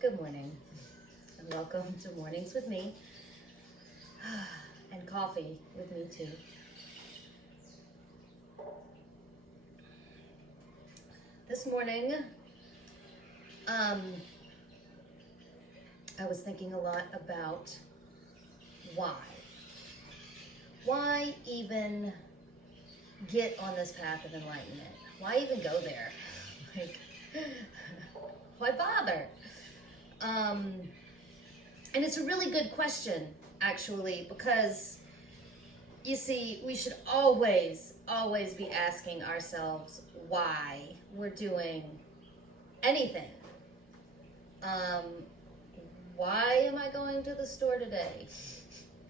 Good morning, and welcome to Mornings with me, and coffee with me too. This morning, I was thinking a lot about why. Why even get on this path of enlightenment? Why even go there? Why bother? And it's a really good question, actually, because you see, we should always be asking ourselves why we're doing anything. Why am I going to the store today?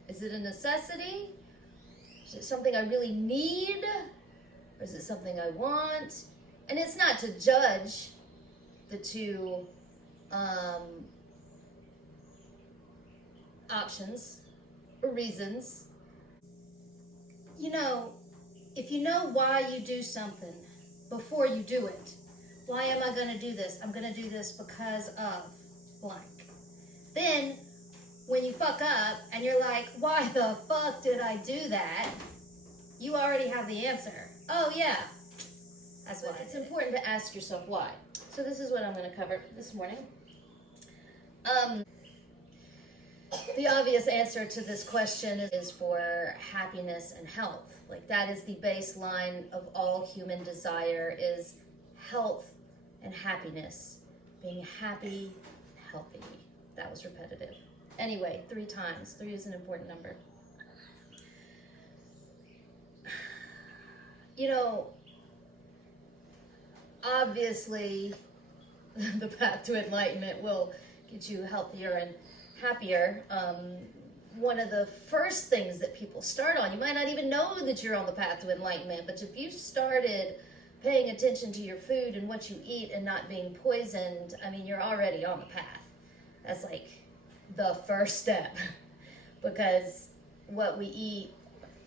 Is it a necessity? Is it something I really need? Or is it something I want? And it's not to judge the two options or reasons. You know, if you know why you do something before you do it, why am I going to do this? I'm going to do this because of blank. Then, when you fuck up and you're like, why the fuck did I do that? You already have the answer. Oh yeah, that's why. It's important to ask yourself why. So this is what I'm going to cover this morning. The obvious answer to this question is for happiness and health. Like, that is the baseline of all human desire, is health and happiness. Being happy, healthy. That was repetitive. Anyway, 3 times. 3 is an important number. You know, obviously, the path to enlightenment will get you healthier and happier. One of the first things that people start on, you might not even know that you're on the path to enlightenment, but if you started paying attention to your food and what you eat and not being poisoned, I mean, you're already on the path. That's like the first step, because what we eat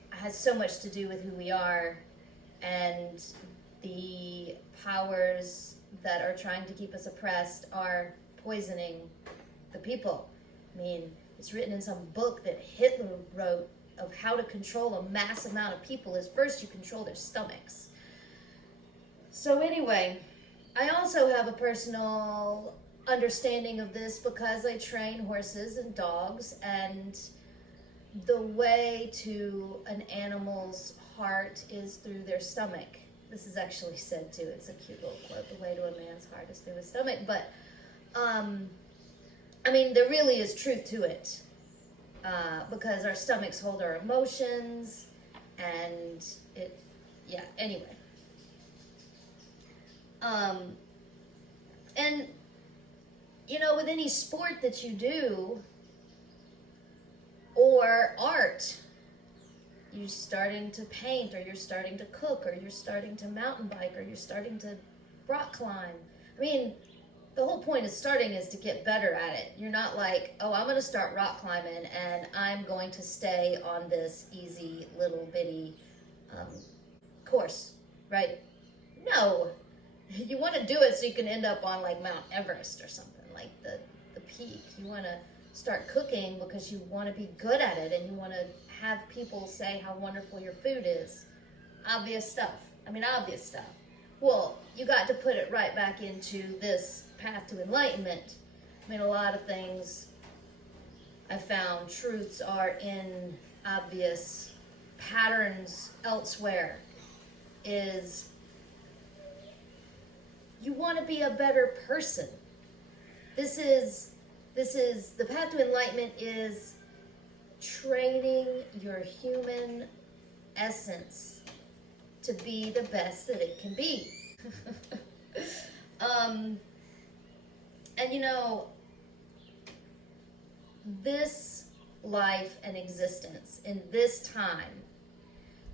has so much to do with who we are, and the powers that are trying to keep us oppressed are poisoning the people. I mean, it's written in some book that Hitler wrote of how to control a mass amount of people is first you control their stomachs. So anyway, I also have a personal understanding of this because I train horses and dogs, and the way to an animal's heart is through their stomach. This is actually said too. It's a cute little quote. The way to a man's heart is through his stomach. But I mean, there really is truth to it, because our stomachs hold our emotions, and anyway. And, you know, with any sport that you do, or art, you're starting to paint, or you're starting to cook, or you're starting to mountain bike, or you're starting to rock climb. I mean, the whole point of starting is to get better at it. You're not like, oh, I'm going to start rock climbing and I'm going to stay on this easy little bitty course, right? No. You want to do it so you can end up on like Mount Everest or something, like the peak. You want to start cooking because you want to be good at it, and you want to have people say how wonderful your food is. Obvious stuff. I mean, obvious stuff. Well, you got to put it right back into this path to enlightenment. I mean, a lot of things I found truths are in obvious patterns elsewhere. Is you want to be a better person. This is the path to enlightenment is training your human essence to be the best that it can be. And you know, this life and existence in this time,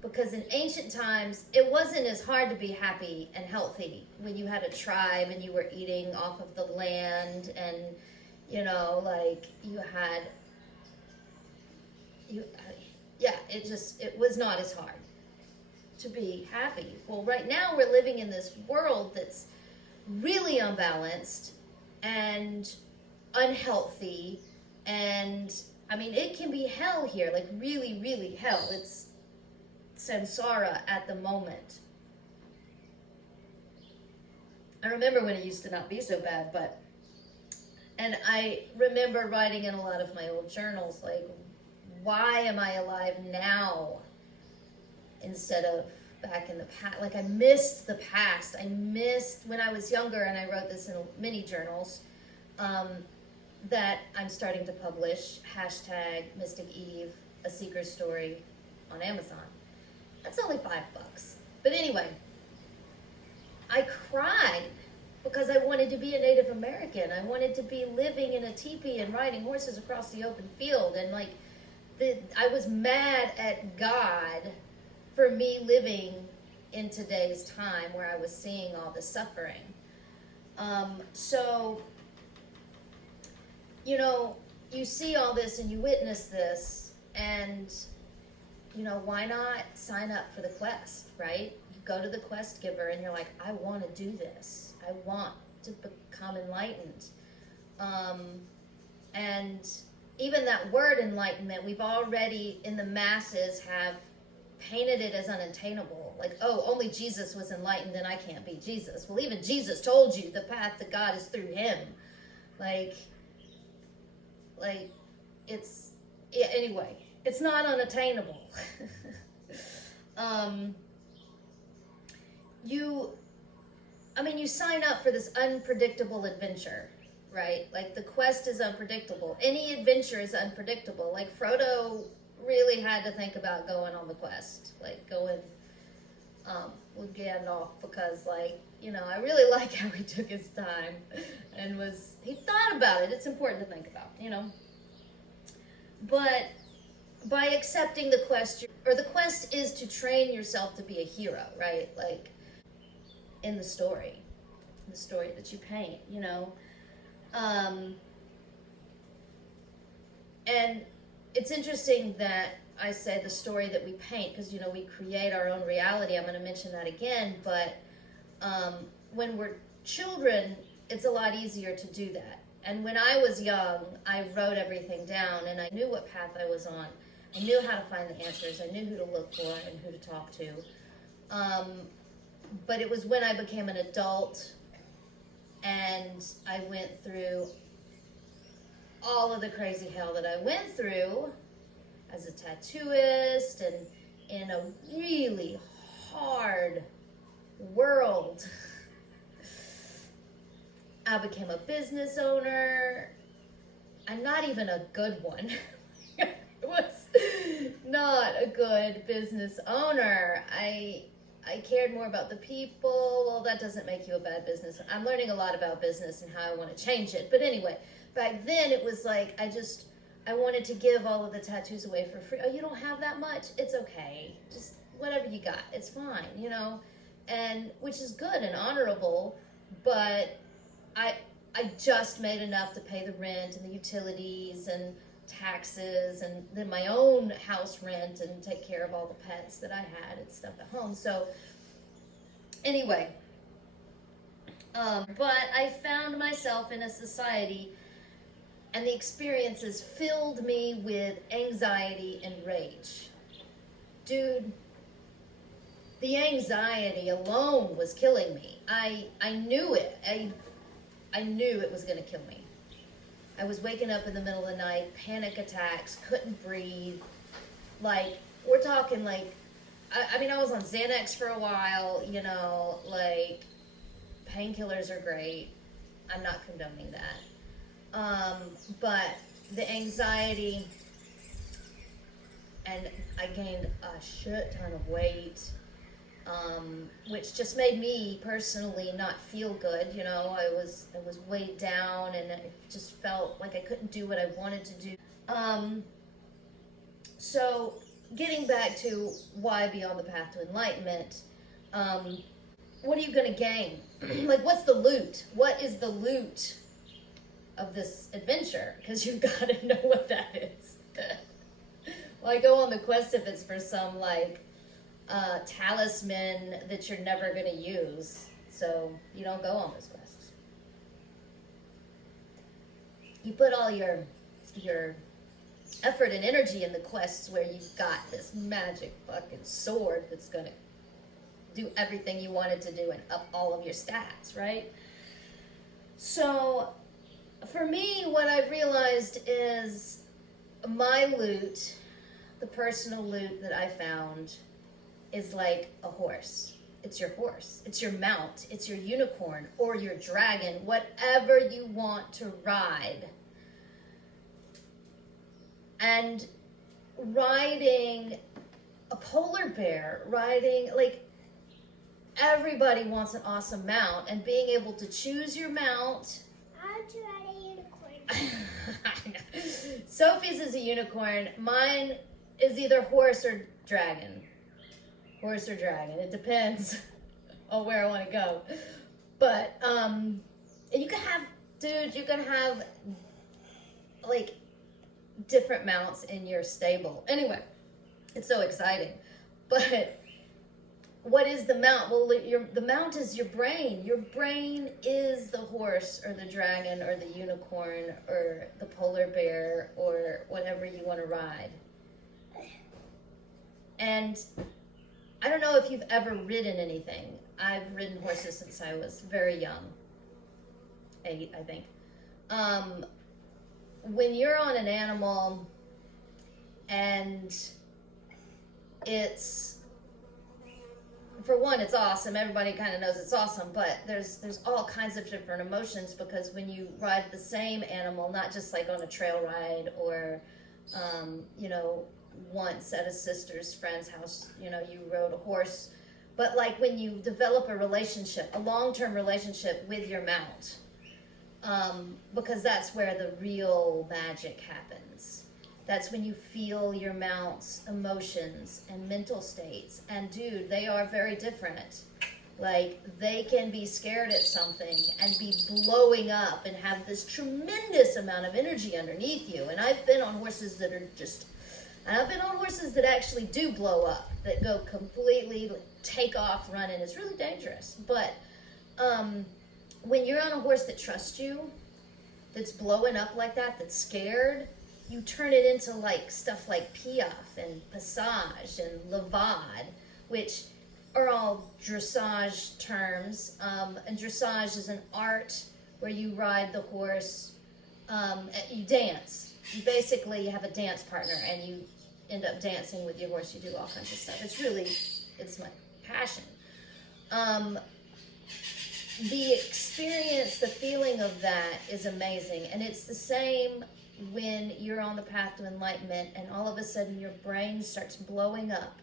because in ancient times, it wasn't as hard to be happy and healthy when you had a tribe and you were eating off of the land, and, you know, like it was not as hard to be happy. Well, right now we're living in this world that's really unbalanced, and unhealthy, and I mean, it can be hell here, like really, really hell. It's samsara at the moment. I remember when it used to not be so bad, and I remember writing in a lot of my old journals, like, why am I alive now instead of back in the past? Like, I missed the past. I missed when I was younger, and I wrote this in mini journals, that I'm starting to publish, hashtag Mystic Eve, a seeker story on Amazon. That's only $5. But anyway, I cried because I wanted to be a Native American. I wanted to be living in a teepee and riding horses across the open field. And like, I was mad at God for me living in today's time where I was seeing all the suffering. So, you know, you see all this and you witness this, and, you know, why not sign up for the quest, right? You go to the quest giver and you're like, I want to do this. I want to become enlightened. And even that word enlightenment, we've already, in the masses, have painted it as unattainable. Like, oh, only Jesus was enlightened and I can't be Jesus. Well, even Jesus told you the path to God is through him. Like it's, yeah, anyway, it's not unattainable. You sign up for this unpredictable adventure, right? Like, the quest is unpredictable. Any adventure is unpredictable. Like, Frodo really had to think about going on the quest, like going with Gandalf, because, like, you know, I really like how he took his time and he thought about it. It's important to think about, you know. But by accepting the quest, or the quest is to train yourself to be a hero, right? Like, in the story that you paint, you know. And it's interesting that I say the story that we paint, because, you know, we create our own reality. I'm going to mention that again, but when we're children, it's a lot easier to do that. And when I was young, I wrote everything down, and I knew what path I was on. I knew how to find the answers. I knew who to look for and who to talk to. But it was when I became an adult and I went through all of the crazy hell that I went through as a tattooist and in a really hard world. I became a business owner. I'm not even a good one. I was not a good business owner. I cared more about the people. Well, that doesn't make you a bad business. I'm learning a lot about business and how I want to change it. But anyway, back then it was like, I wanted to give all of the tattoos away for free. Oh, you don't have that much? It's okay. Just whatever you got. It's fine, you know? And which is good and honorable, but I just made enough to pay the rent and the utilities and taxes and then my own house rent and take care of all the pets that I had and stuff at home. So anyway, but I found myself in a society, and the experiences filled me with anxiety and rage. Dude, the anxiety alone was killing me. I knew it. I knew it was going to kill me. I was waking up in the middle of the night, panic attacks, couldn't breathe. Like, we're talking like, I was on Xanax for a while, you know, like, painkillers are great. I'm not condoning that. But the anxiety, and I gained a shit ton of weight, which just made me personally not feel good. You know, I was weighed down, and it just felt like I couldn't do what I wanted to do. So getting back to why be on the path to enlightenment, what are you going to gain? Like, what's the loot? What is the loot of this adventure? Because you've got to know what that is. Why go on the quest if it's for some, like, talisman that you're never going to use? So you don't go on those quests. you put all your effort and energy in the quests where you've got this magic fucking sword that's gonna do everything you want it to do and up all of your stats, right? So for me, what I've realized is my loot, the personal loot that I found, is like a horse. It's your horse, it's your mount, it's your unicorn or your dragon, whatever you want to ride. And riding a polar bear, riding, like, everybody wants an awesome mount, and being able to choose your mount. I want to ride a unicorn. I know. Sophie's is a unicorn. Mine is either horse or dragon. Horse or dragon. It depends on where I want to go. But you can have like different mounts in your stable. Anyway, it's so exciting. But what is the mount? Well, the mount is your brain. Your brain is the horse or the dragon or the unicorn or the polar bear or whatever you want to ride. And I don't know if you've ever ridden anything. I've ridden horses since I was very young. 8, I think. When you're on an animal and it's, for one, it's awesome. Everybody kind of knows it's awesome, but there's all kinds of different emotions, because when you ride the same animal, not just like on a trail ride or, once at a sister's friend's house, you rode a horse, but like when you develop a relationship, a long-term relationship with your mount, because that's where the real magic happens. That's when you feel your mount's emotions and mental states. And dude, they are very different. Like, they can be scared at something and be blowing up and have this tremendous amount of energy underneath you. And I've been on horses that are I've been on horses that actually do blow up, that go completely, take off running. It's really dangerous. But when you're on a horse that trusts you, that's blowing up like that, that's scared, you turn it into like stuff like piaffe and passage and levad, which are all dressage terms. And dressage is an art where you ride the horse, you dance. You basically have a dance partner and you end up dancing with your horse. You do all kinds of stuff. It's my passion. The experience, the feeling of that is amazing. And it's the same when you're on the path to enlightenment and all of a sudden your brain starts blowing up.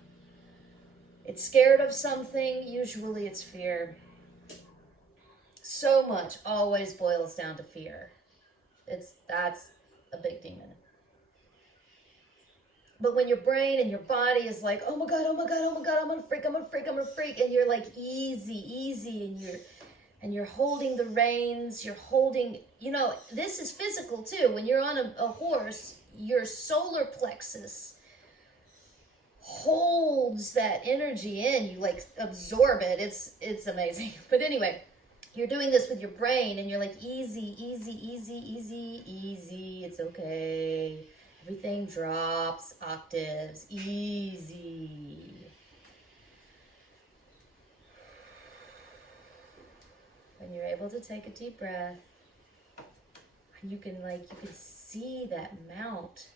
It's scared of something, usually it's fear. So much always boils down to fear. That's a big demon. But when your brain and your body is like, oh my God, I'm gonna freak, and you're like easy, and you're holding the reins, you're holding, this is physical too. When you're on a horse, your solar plexus holds that energy in, you like absorb it. It's amazing. But anyway, you're doing this with your brain and you're like, easy, it's okay. Everything drops octaves, easy. When you're able to take a deep breath, you can see that mount.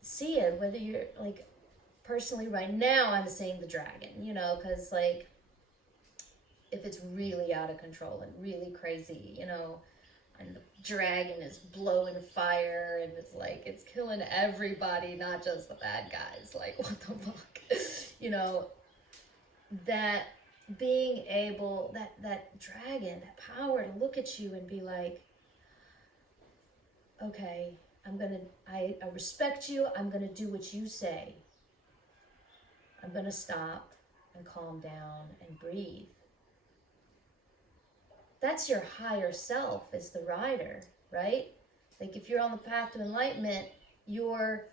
See it, whether you're like, personally right now I'm seeing the dragon, because like, if it's really out of control and really crazy, and the dragon is blowing fire and it's like, it's killing everybody, not just the bad guys. Like, what the fuck? That being able, that dragon, that power to look at you and be like, okay, I respect you. I'm going to do what you say. I'm going to stop and calm down and breathe. That's your higher self as the rider, right? Like if you're on the path to enlightenment, you're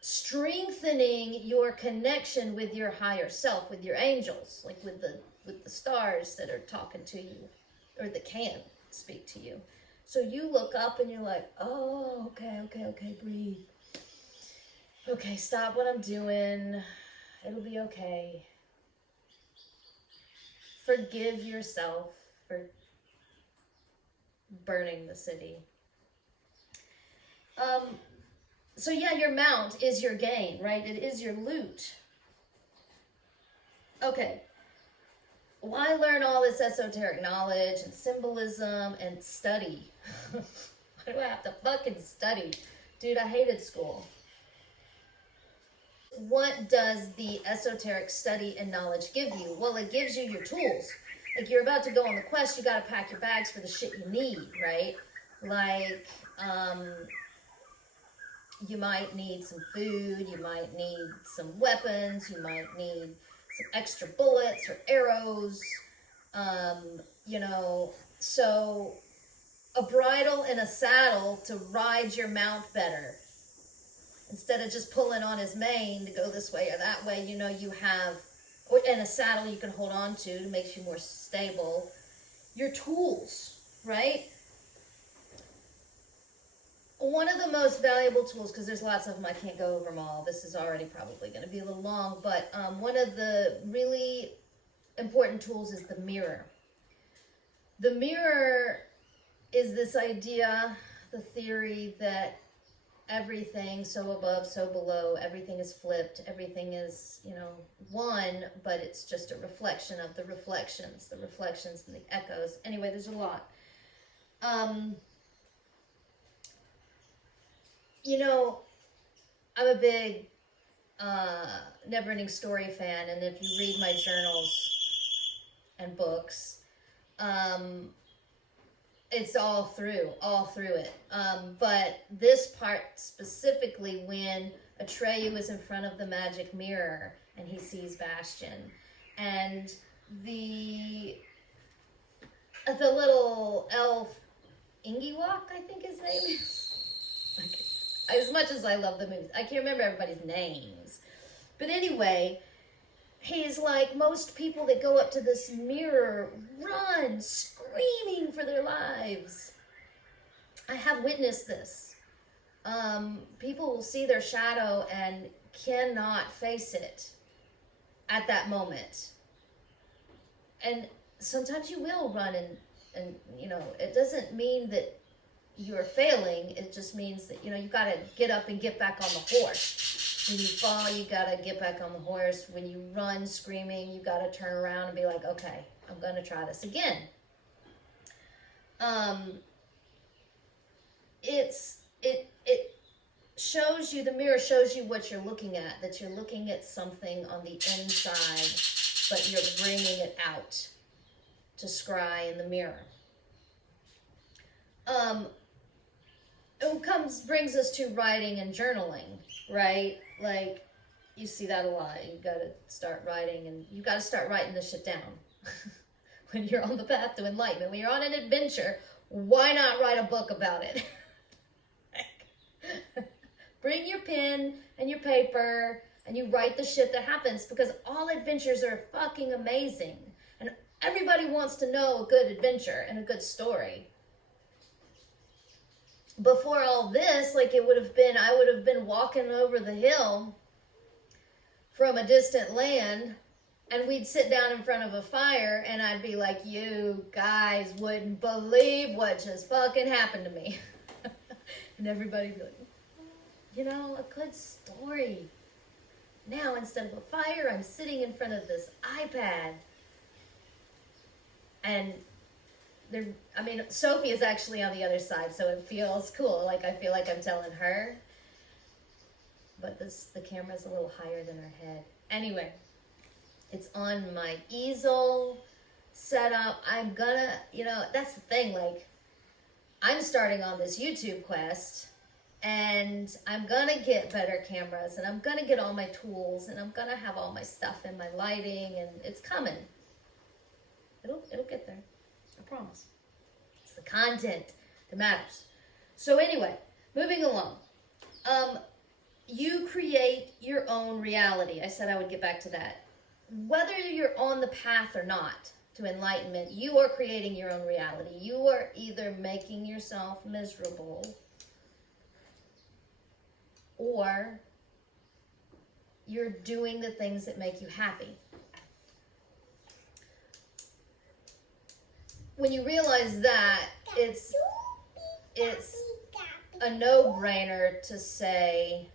strengthening your connection with your higher self, with your angels, like with the stars that are talking to you or that can speak to you. So you look up and you're like, oh, okay, breathe. Okay, stop what I'm doing. It'll be okay. Forgive yourself for burning the city. So yeah, your mount is your gain, right? It is your loot. Okay. Why learn all this esoteric knowledge and symbolism and study? Why do I have to fucking study? Dude, I hated school. What does the esoteric study and knowledge give you? Well, it gives you your tools. Like, you're about to go on the quest, you gotta pack your bags for the shit you need, right? Like, you might need some food, you might need some weapons, you might need some extra bullets or arrows, so a bridle and a saddle to ride your mount better. Instead of just pulling on his mane to go this way or that way, you have, and a saddle you can hold on to makes you more stable. Your tools, right? One of the most valuable tools, because there's lots of them, I can't go over them all. This is already probably going to be a little long, but one of the really important tools is the mirror. The mirror is this idea, the theory that everything, so above, so below, everything is flipped, everything is, one, but it's just a reflection of the reflections and the echoes. Anyway, there's a lot. I'm a big Never-Ending Story fan, and if you read my journals and books, it's all through it. But this part specifically, when Atreyu is in front of the magic mirror and he sees Bastion, and the little elf, Ingiwok, I think his name is. As much as I love the movies, I can't remember everybody's names. But anyway, he's like, most people that go up to this mirror run screaming for their lives. I have witnessed this. People will see their shadow and cannot face it at that moment. And sometimes you will run and it doesn't mean that you're failing. It just means that, you got to get up and get back on the horse. When you fall, you got to get back on the horse. When you run screaming, you got to turn around and be like, okay, I'm going to try this again. It shows you, the mirror shows you what you're looking at, that you're looking at something on the inside, but you're bringing it out to scry in the mirror. It brings us to writing and journaling, right? Like, you see that a lot. You gotta start writing, and you gotta start writing this shit down. When you're on the path to enlightenment, when you're on an adventure, why not write a book about it? Bring your pen and your paper, and you write the shit that happens, because all adventures are fucking amazing. And everybody wants to know a good adventure and a good story. Before all this, I would have been walking over the hill from a distant land, and we'd sit down in front of a fire, and I'd be like, you guys wouldn't believe what just fucking happened to me. And everybody'd be like, a good story. Now, instead of a fire, I'm sitting in front of this iPad. And Sophie is actually on the other side, so it feels cool. Like, I feel like I'm telling her. But the camera's a little higher than her head. Anyway, it's on my easel setup. I'm gonna, that's the thing. Like, I'm starting on this YouTube quest, and I'm gonna get better cameras, and I'm gonna get all my tools, and I'm gonna have all my stuff in my lighting, and it's coming. It'll get there. I promise. It's the content that matters. So anyway, moving along. You create your own reality. I said I would get back to that. Whether you're on the path or not to enlightenment, you are creating your own reality. You are either making yourself miserable or you're doing the things that make you happy. When you realize that, it's a no-brainer to say,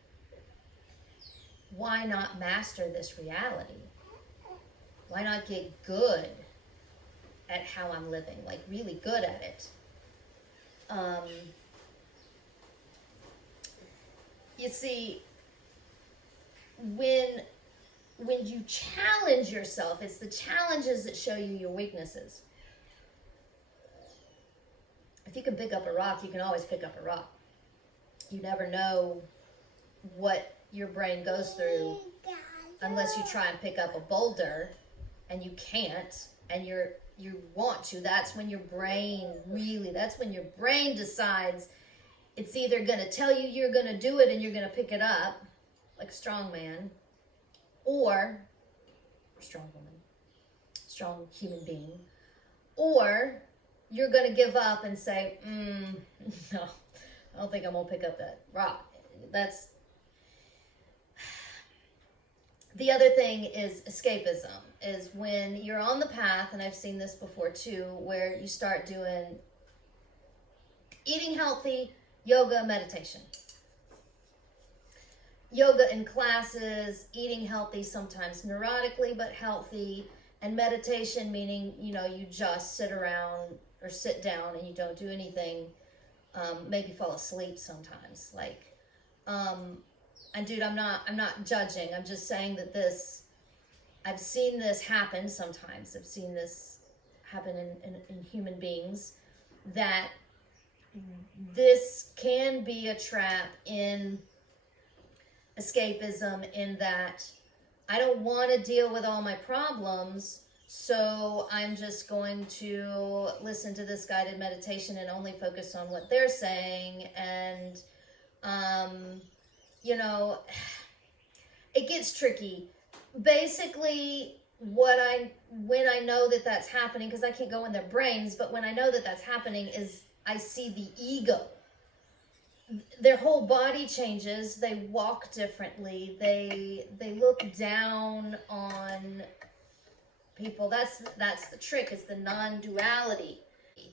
why not master this reality? Why not get good at how I'm living, like really good at it? You see, when you challenge yourself, it's the challenges that show you your weaknesses. If you can pick up a rock, you can always pick up a rock. You never know what your brain goes through unless you try and pick up a boulder, and you can't, and you want to. That's when your brain decides it's either going to tell you you're going to do it and you're going to pick it up like a strong man, or strong woman, strong human being, or you're going to give up and say, no, I don't think I'm going to pick up that rock. That's the other thing. Is escapism, is when you're on the path, and I've seen this before too, where you start doing eating healthy, yoga, meditation. Yoga in classes, eating healthy, sometimes neurotically but healthy, and meditation meaning, you just sit around or sit down and you don't do anything, maybe fall asleep sometimes. And dude, I'm not judging. I'm just saying that I've seen this happen sometimes. I've seen this happen in human beings, that this can be a trap in escapism, in that I don't want to deal with all my problems, so I'm just going to listen to this guided meditation and only focus on what they're saying. And it gets tricky. Basically, when I know that that's happening, because I can't go in their brains, but when I know that that's happening, is I see the ego. Their whole body changes. They walk differently. They look down on people. That's the trick. It's the non-duality.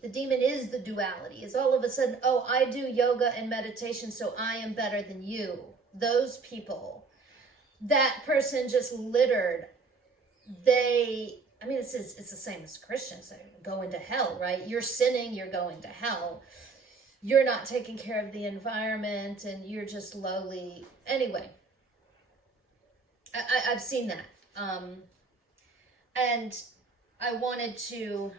The demon is the duality. Is all of a sudden, oh, I do yoga and meditation, so I am better than you. Those people, that person just littered. It's the same as Christians. They go into hell, right? You're sinning, you're going to hell. You're not taking care of the environment, and you're just lowly. Anyway, I've seen that. And I wanted to,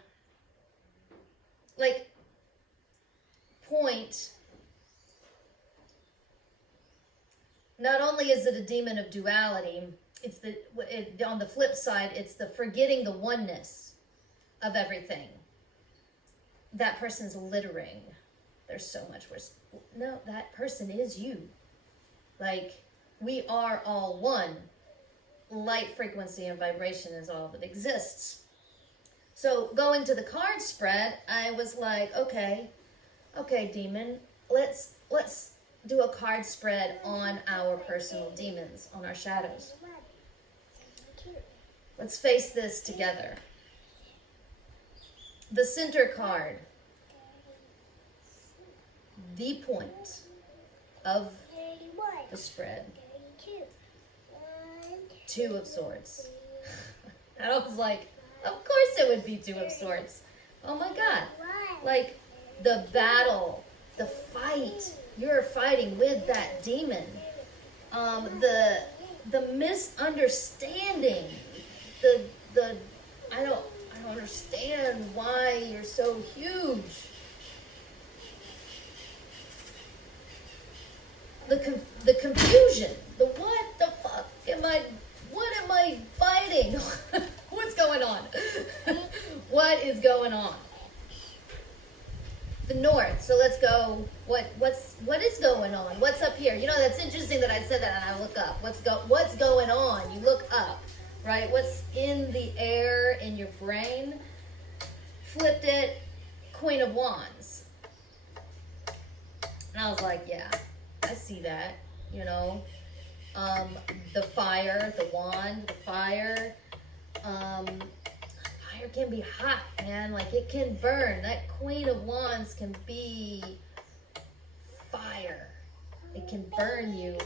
point, not only is it a demon of duality, on the flip side, it's the forgetting the oneness of everything. That person's littering. There's so much worse. No, that person is you. We are all one. Light, frequency, and vibration is all that exists. So going to the card spread, I was like, okay, demon, let's do a card spread on our personal demons, on our shadows. Let's face this together. The center card, the point of the spread, Two of Swords. And I was like, of course it would be Two of Swords. Oh my God. The battle, the fight, you're fighting with that demon. The misunderstanding, I don't understand why you're so huge. The confusion, what the fuck what am I fighting? What's going on? What is going on? The north. So let's go. What is going on? What's up here? That's interesting that I said that, and I look up. What's going on? You look up, right? What's in the air in your brain? flipped it, Queen of Wands. And I was like, yeah, I see that, you know. The fire, the wand, the fire. Fire can be hot, man. Like, it can burn. That Queen of Wands can be fire. It can burn you.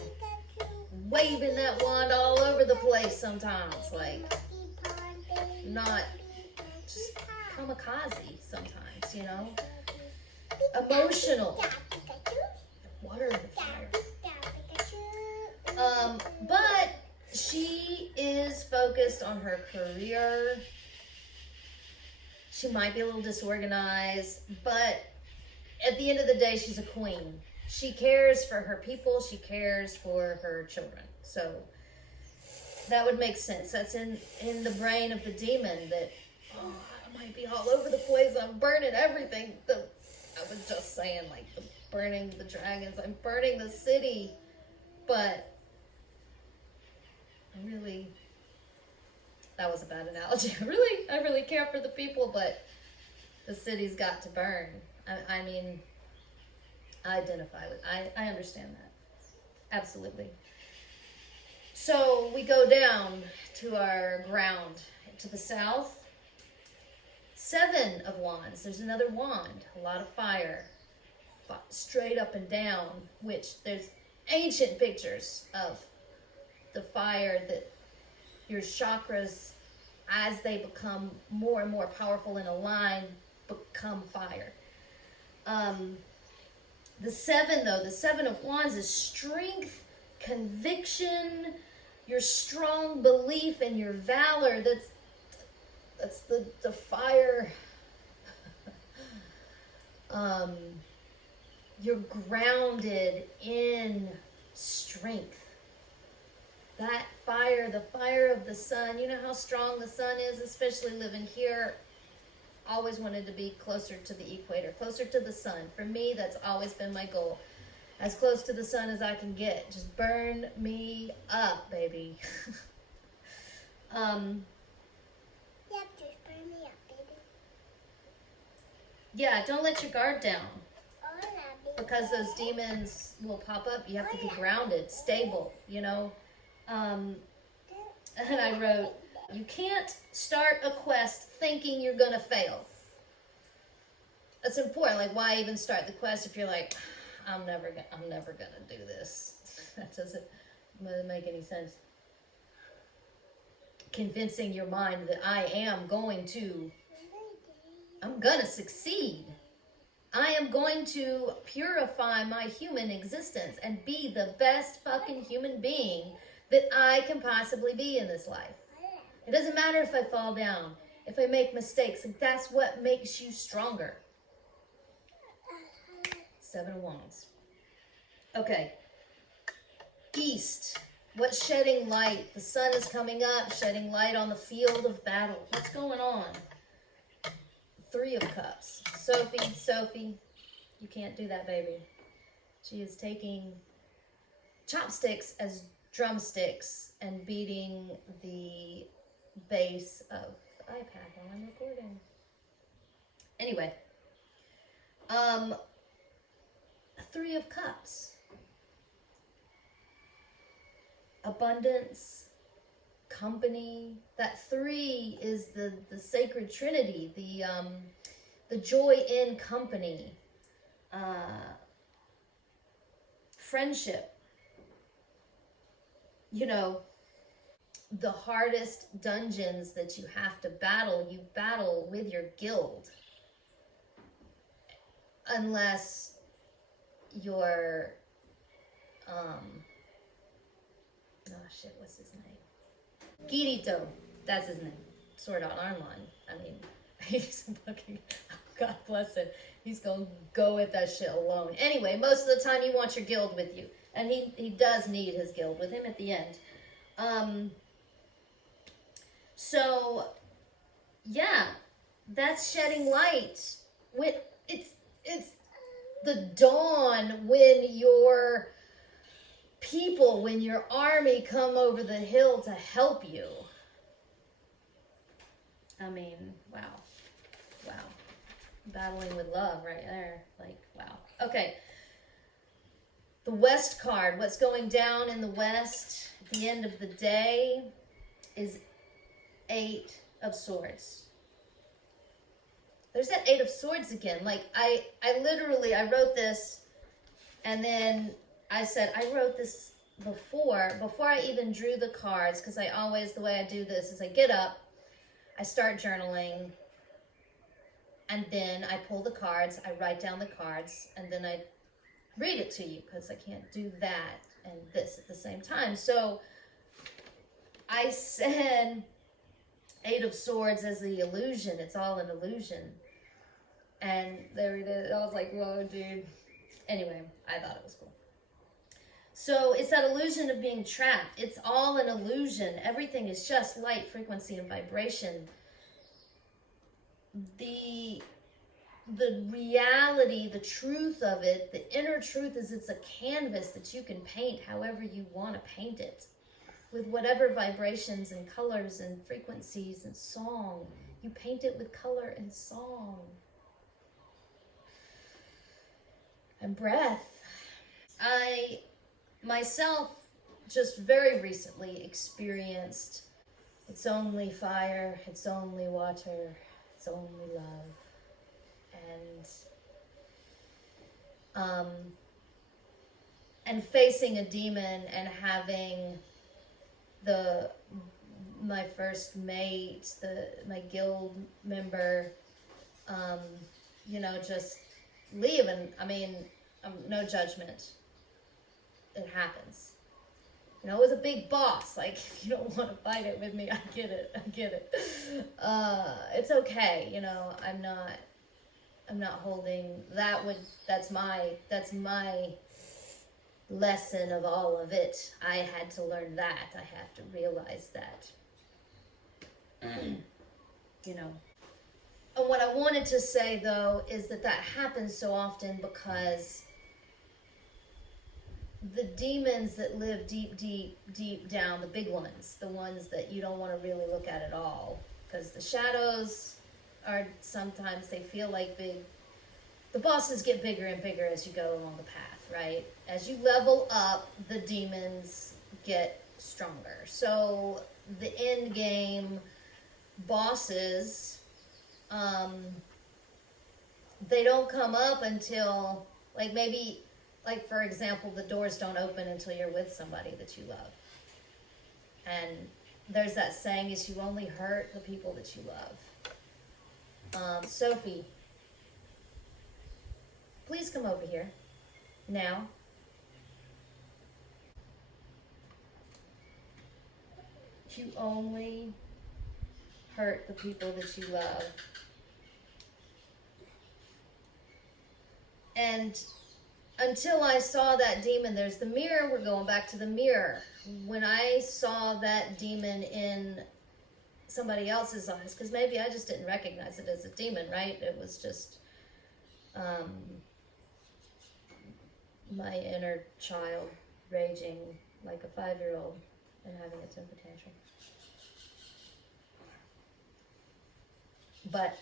Waving that wand all over the place sometimes. Like, not just kamikaze sometimes, you know. Emotional. Water and fire. But she is focused on her career. She might be a little disorganized, but at the end of the day, she's a queen. She cares for her people. She cares for her children. So that would make sense. That's in the brain of the demon that, oh, I might be all over the place. I'm burning everything. I was just saying, like, burning the dragons. I'm burning the city. But that was a bad analogy. I really care for the people, but the city's got to burn. I mean, I identify with, I understand that. Absolutely. So we go down to our ground, to the south. 7 of Wands. There's another wand, a lot of fire, straight up and down, which there's ancient pictures of the fire that your chakras, as they become more and more powerful and aligned, become fire. The 7, though, the 7 of Wands is strength, conviction, your strong belief and your valor. That's the fire. You're grounded in strength. That fire, the fire of the sun, you know how strong the sun is, especially living here. Always wanted to be closer to the equator, closer to the sun. For me, that's always been my goal. As close to the sun as I can get. Just burn me up, baby. Yep, just burn me up, baby. Yeah, don't let your guard down. Oh, Because those demons will pop up. You have to be grounded, stable, you know. And I wrote, you can't start a quest thinking you're gonna fail. That's important. Like, why even start the quest if you're like, I'm never gonna do this. That doesn't make any sense. Convincing your mind that I'm gonna succeed. I am going to purify my human existence and be the best fucking human being that I can possibly be in this life. It doesn't matter if I fall down, if I make mistakes. That's what makes you stronger. 7 of Wands. Okay. East. What's shedding light? The sun is coming up, shedding light on the field of battle. What's going on? 3 of Cups. Sophie, you can't do that, baby. She is taking chopsticks as drumsticks and beating the base of the iPad while I'm recording. Anyway, 3 of Cups. Abundance, company. That 3 is the sacred trinity, the joy in company, friendship. You know, the hardest dungeons that you have to battle, you battle with your guild. Unless you're, what's his name? Kirito, that's his name. Sword Art Online. I mean, he's fucking, God bless him. He's gonna go at that shit alone. Anyway, most of the time you want your guild with you. And he does need his guild with him at the end. So, yeah, that's shedding light. When it's the dawn when your people, when your army come over the hill to help you. I mean, wow. Wow. Battling with love right there. Like, wow. Okay. The West card. What's going down in the West at the end of the day is 8 of Swords. There's that 8 of Swords again. Like, I literally, I wrote this, and then I said, I wrote this before I even drew the cards, because I always, the way I do this is I get up, I start journaling, and then I pull the cards, I write down the cards, and then I read it to you, because I can't do that and this at the same time. So I said 8 of Swords as the illusion. It's all an illusion. And there it is. I was like, whoa, dude. Anyway, I thought it was cool. So it's that illusion of being trapped. It's all an illusion. Everything is just light, frequency, and vibration. The reality, the truth of it, the inner truth is it's a canvas that you can paint however you want to paint it, with whatever vibrations and colors and frequencies and song. You paint it with color and song. And breath. I myself just very recently experienced it's only fire, it's only water, it's only love. And facing a demon and having my first mate, my guild member, just leave. And I mean, no judgment. It happens. It was a big boss. Like, if you don't want to fight it with me, I get it. It's okay. I'm not holding that. That's my lesson of all of it. I had to learn that. I have to realize that. And what I wanted to say, though, is that happens so often because the demons that live deep down, the big ones, the ones that you don't want to really look at all, because the shadows are sometimes, they feel like big. The bosses get bigger and bigger as you go along the path, right? As you level up, the demons get stronger. So the end game bosses, they don't come up until, for example, the doors don't open until you're with somebody that you love. And there's that saying is you only hurt the people that you love. Sophie, please come over here now. You only hurt the people that you love. And until I saw that demon, there's the mirror. We're going back to the mirror. When I saw that demon in somebody else's eyes, because maybe I just didn't recognize it as a demon, right? It was just my inner child raging like a 5-year-old and having a temper tantrum. But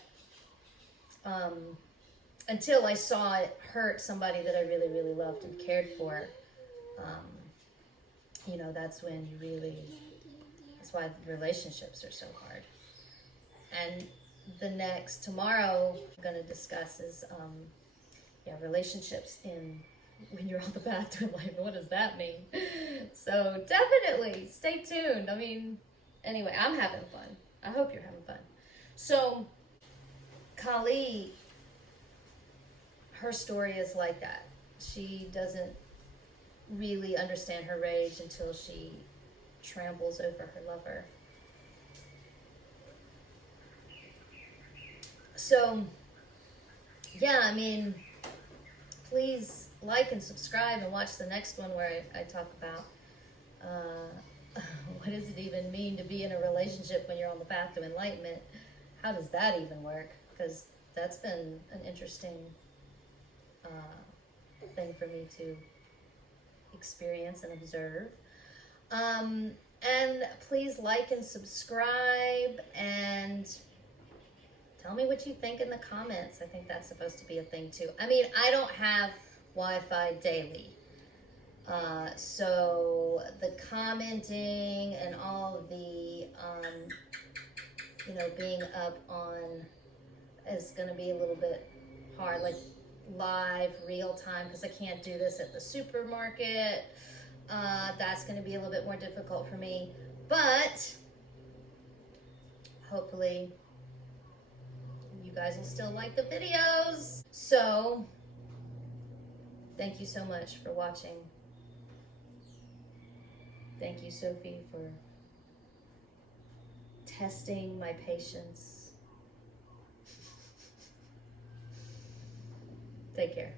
until I saw it hurt somebody that I really, really loved and cared for, that's when you really, that's why relationships are so hard. And tomorrow I'm going to discuss is, relationships when you're on the path to enlightenment. What does that mean? So definitely stay tuned. I mean, anyway, I'm having fun. I hope you're having fun. So Kali, her story is like that. She doesn't really understand her rage until she tramples over her lover. So, yeah, I mean, please like and subscribe and watch the next one where I talk about what does it even mean to be in a relationship when you're on the path to enlightenment? How does that even work? Because that's been an interesting thing for me to experience and observe. And please like and subscribe and tell me me what you think in the comments. I think that's supposed to be a thing too. I mean, I don't have Wi-Fi daily. So the commenting and all of the, being up on is going to be a little bit hard, like live, real time, because I can't do this at the supermarket. That's going to be a little bit more difficult for me, but hopefully you guys will still like the videos. So thank you so much for watching. Thank you, Sophie, for testing my patience. Take care.